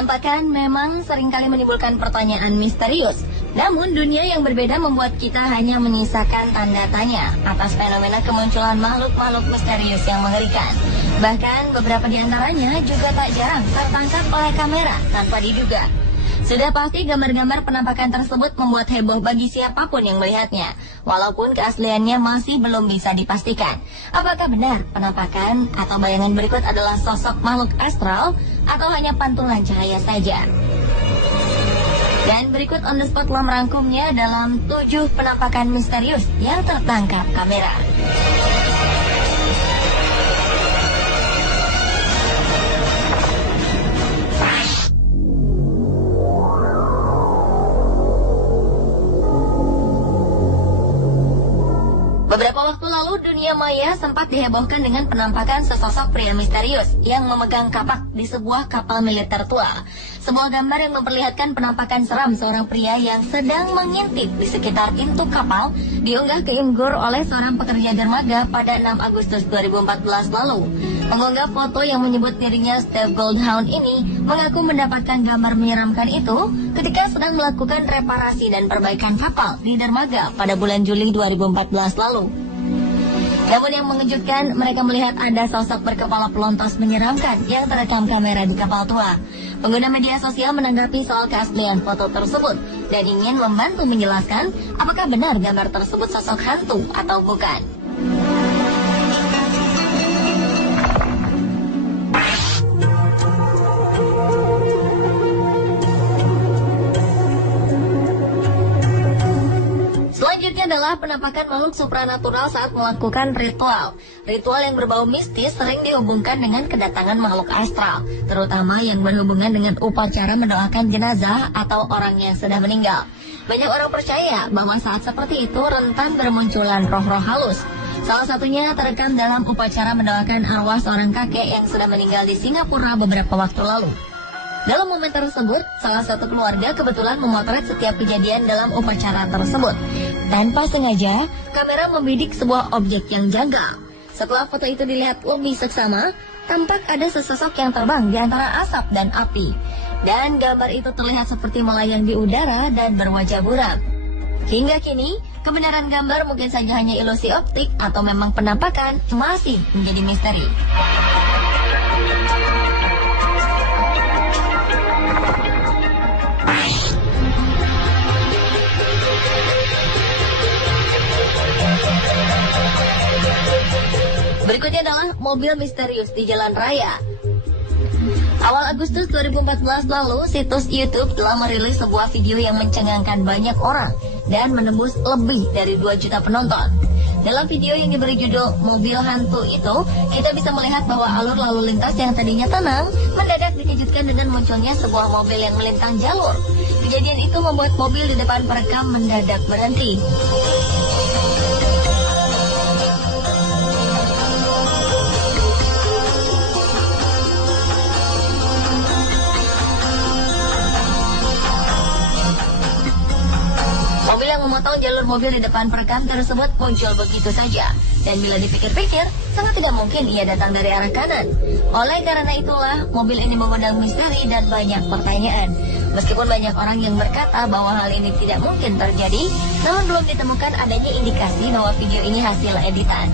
Penampakan memang seringkali menimbulkan pertanyaan misterius. Namun dunia yang berbeda membuat kita hanya menyisakan tanda tanya atas fenomena kemunculan makhluk-makhluk misterius yang mengerikan. Bahkan beberapa di antaranya juga tak jarang tertangkap oleh kamera tanpa diduga. Sudah pasti gambar-gambar penampakan tersebut membuat heboh bagi siapapun yang melihatnya, walaupun keasliannya masih belum bisa dipastikan. Apakah benar penampakan atau bayangan berikut adalah sosok makhluk astral atau hanya pantulan cahaya saja? Dan berikut on the spot telah merangkumnya dalam 7 penampakan misterius yang tertangkap kamera. Beberapa waktu lalu dunia maya sempat dihebohkan dengan penampakan sesosok pria misterius yang memegang kapak di sebuah kapal militer tua. Sebuah gambar yang memperlihatkan penampakan seram seorang pria yang sedang mengintip di sekitar pintu kapal diunggah ke Imgur oleh seorang pekerja dermaga pada 6 Agustus 2014 lalu. Pengunggah foto yang menyebut dirinya Steve Goldhound ini mengaku mendapatkan gambar menyeramkan itu ketika sedang melakukan reparasi dan perbaikan kapal di dermaga pada bulan Juli 2014 lalu. Namun yang mengejutkan, mereka melihat ada sosok berkepala pelontos menyeramkan yang terekam kamera di kapal tua. Pengguna media sosial menanggapi soal keaslian foto tersebut dan ingin membantu menjelaskan apakah benar gambar tersebut sosok hantu atau bukan. Selanjutnya adalah penampakan makhluk supranatural saat melakukan ritual. Ritual yang berbau mistis sering dihubungkan dengan kedatangan makhluk astral, terutama yang berhubungan dengan upacara mendoakan jenazah atau orang yang sudah meninggal. Banyak orang percaya bahwa saat seperti itu rentan bermunculan roh-roh halus. Salah satunya terekam dalam upacara mendoakan arwah seorang kakek yang sudah meninggal di Singapura beberapa waktu lalu. Dalam momen tersebut, salah satu keluarga kebetulan memotret setiap kejadian dalam upacara tersebut. Tanpa sengaja, kamera membidik sebuah objek yang janggal. Setelah foto itu dilihat lebih seksama, tampak ada sesosok yang terbang di antara asap dan api. Dan gambar itu terlihat seperti melayang di udara dan berwajah buram. Hingga kini, kebenaran gambar mungkin saja hanya ilusi optik atau memang penampakan masih menjadi misteri. Berikutnya adalah mobil misterius di jalan raya. Awal Agustus 2014 lalu, situs YouTube telah merilis sebuah video yang mencengangkan banyak orang dan menembus lebih dari 2 juta penonton. Dalam video yang diberi judul Mobil Hantu itu, kita bisa melihat bahwa alur lalu lintas yang tadinya tenang mendadak dikejutkan dengan munculnya sebuah mobil yang melintang jalur. Kejadian itu membuat mobil di depan perekam mendadak berhenti. Mobil yang memotong jalur mobil di depan perekam tersebut muncul begitu saja. Dan bila dipikir-pikir, sangat tidak mungkin ia datang dari arah kanan. Oleh karena itulah, mobil ini mengundang misteri dan banyak pertanyaan. Meskipun banyak orang yang berkata bahwa hal ini tidak mungkin terjadi, namun belum ditemukan adanya indikasi bahwa video ini hasil editan.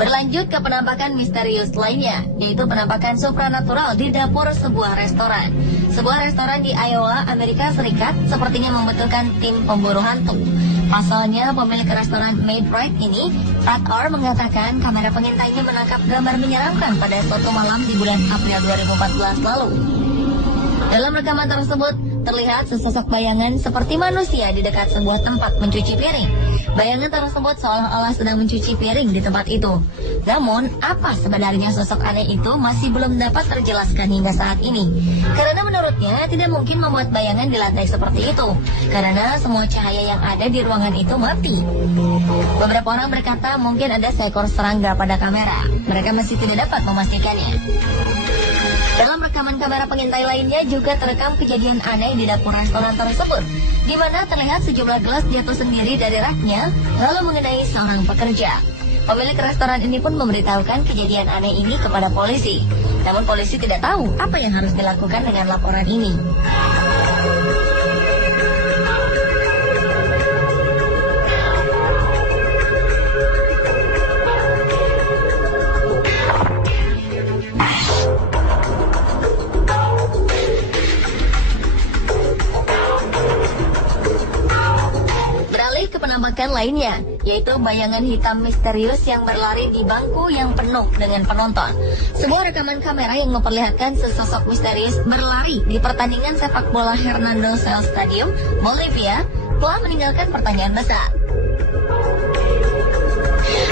Berlanjut ke penampakan misterius lainnya, yaitu penampakan supranatural di dapur sebuah restoran. Sebuah restoran di Iowa, Amerika Serikat, sepertinya membutuhkan tim pemburu hantu. Pasalnya, pemilik restoran Made Right ini, Pat Orr, mengatakan kamera pengintainya menangkap gambar menyeramkan pada suatu malam di bulan April 2014 lalu. Dalam rekaman tersebut, terlihat sesosok bayangan seperti manusia di dekat sebuah tempat mencuci piring. Bayangan tersebut seolah-olah sedang mencuci piring di tempat itu. Namun, apa sebenarnya sosok aneh itu masih belum dapat terjelaskan hingga saat ini. Karena menurutnya tidak mungkin membuat bayangan di lantai seperti itu, karena semua cahaya yang ada di ruangan itu mati. Beberapa orang berkata mungkin ada seekor serangga pada kamera. Mereka masih tidak dapat memastikannya. Dalam rekaman kamera pengintai lainnya juga terekam kejadian aneh di dapur restoran tersebut, di mana terlihat sejumlah gelas jatuh sendiri dari raknya lalu mengenai seorang pekerja. Pemilik restoran ini pun memberitahukan kejadian aneh ini kepada polisi. Namun polisi tidak tahu apa yang harus dilakukan dengan laporan ini. Penampakan lainnya, yaitu bayangan hitam misterius yang berlari di bangku yang penuh dengan penonton. Sebuah rekaman kamera yang memperlihatkan sesosok misterius berlari di pertandingan sepak bola Hernando Siles Stadium, Bolivia, telah meninggalkan pertanyaan besar.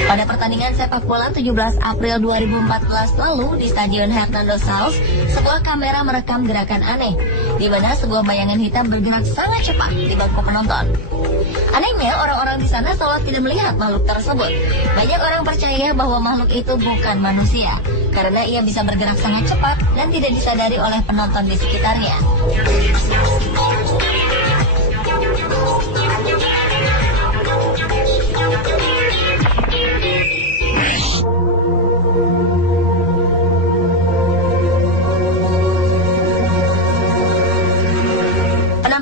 Pada pertandingan sepak bola 17 April 2014 lalu di Stadion Hernando Siles, sebuah kamera merekam gerakan aneh, di mana sebuah bayangan hitam bergerak sangat cepat di bangku penonton. Anehnya, orang-orang di sana seolah tidak melihat makhluk tersebut. Banyak orang percaya bahwa makhluk itu bukan manusia, karena ia bisa bergerak sangat cepat dan tidak disadari oleh penonton di sekitarnya.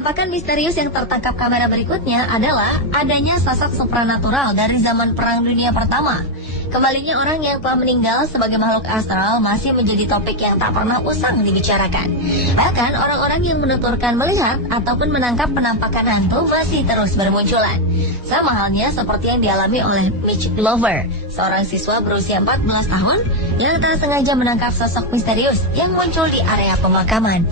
Penampakan misterius yang tertangkap kamera berikutnya adalah adanya sosok supranatural dari zaman Perang Dunia Pertama. Kembalinya orang yang telah meninggal sebagai makhluk astral masih menjadi topik yang tak pernah usang dibicarakan. Bahkan orang-orang yang menuturkan melihat ataupun menangkap penampakan hantu masih terus bermunculan. Sama halnya seperti yang dialami oleh Mitch Glover, seorang siswa berusia 14 tahun yang tak sengaja menangkap sosok misterius yang muncul di area pemakaman.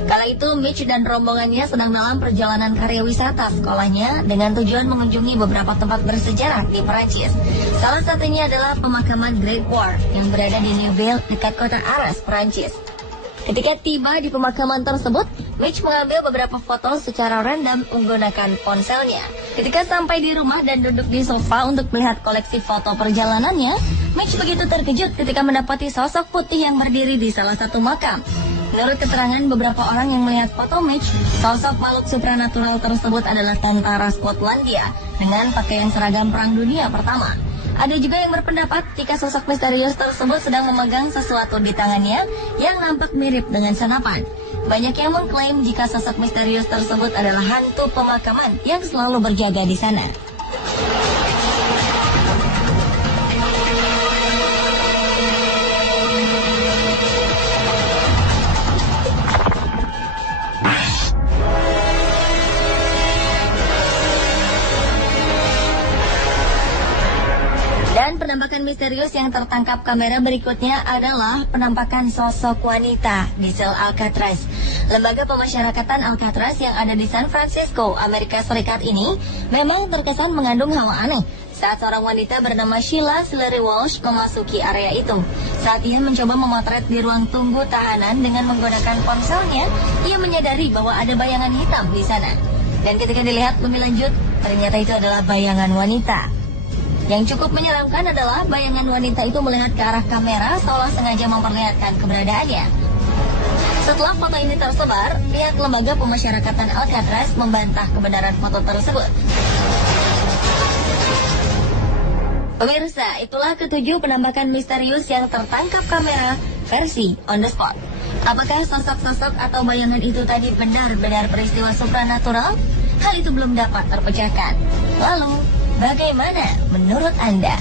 Kala itu Mitch dan rombongannya sedang dalam perjalanan karya wisata sekolahnya dengan tujuan mengunjungi beberapa tempat bersejarah di Perancis. Salah satunya adalah pemakaman Great War yang berada di Neuville dekat kota Arras, Perancis. Ketika tiba di pemakaman tersebut, Mitch mengambil beberapa foto secara random menggunakan ponselnya. Ketika sampai di rumah dan duduk di sofa untuk melihat koleksi foto perjalanannya, Mitch begitu terkejut ketika mendapati sosok putih yang berdiri di salah satu makam. Menurut keterangan beberapa orang yang melihat foto Mitch, sosok makhluk supranatural tersebut adalah tentara Skotlandia dengan pakaian seragam Perang Dunia Pertama. Ada juga yang berpendapat jika sosok misterius tersebut sedang memegang sesuatu di tangannya yang nampak mirip dengan senapan. Banyak yang mengklaim jika sosok misterius tersebut adalah hantu pemakaman yang selalu berjaga di sana. Dan penampakan misterius yang tertangkap kamera berikutnya adalah penampakan sosok wanita di sel Alcatraz. Lembaga pemasyarakatan Alcatraz yang ada di San Francisco, Amerika Serikat ini memang terkesan mengandung hawa aneh saat seorang wanita bernama Sheila Sillery Walsh memasuki area itu. Saat ia mencoba memotret di ruang tunggu tahanan dengan menggunakan ponselnya, ia menyadari bahwa ada bayangan hitam di sana. Dan ketika dilihat lebih lanjut, ternyata itu adalah bayangan wanita. Yang cukup menyeramkan adalah bayangan wanita itu melihat ke arah kamera seolah sengaja memperlihatkan keberadaannya. Setelah foto ini tersebar, pihak lembaga pemasyarakatan Alcatraz membantah kebenaran foto tersebut. Pemirsa, itulah ketujuh penampakan misterius yang tertangkap kamera versi on the spot. Apakah sosok-sosok atau bayangan itu tadi benar-benar peristiwa supranatural? Hal itu belum dapat terpecahkan. Lalu, bagaimana menurut Anda?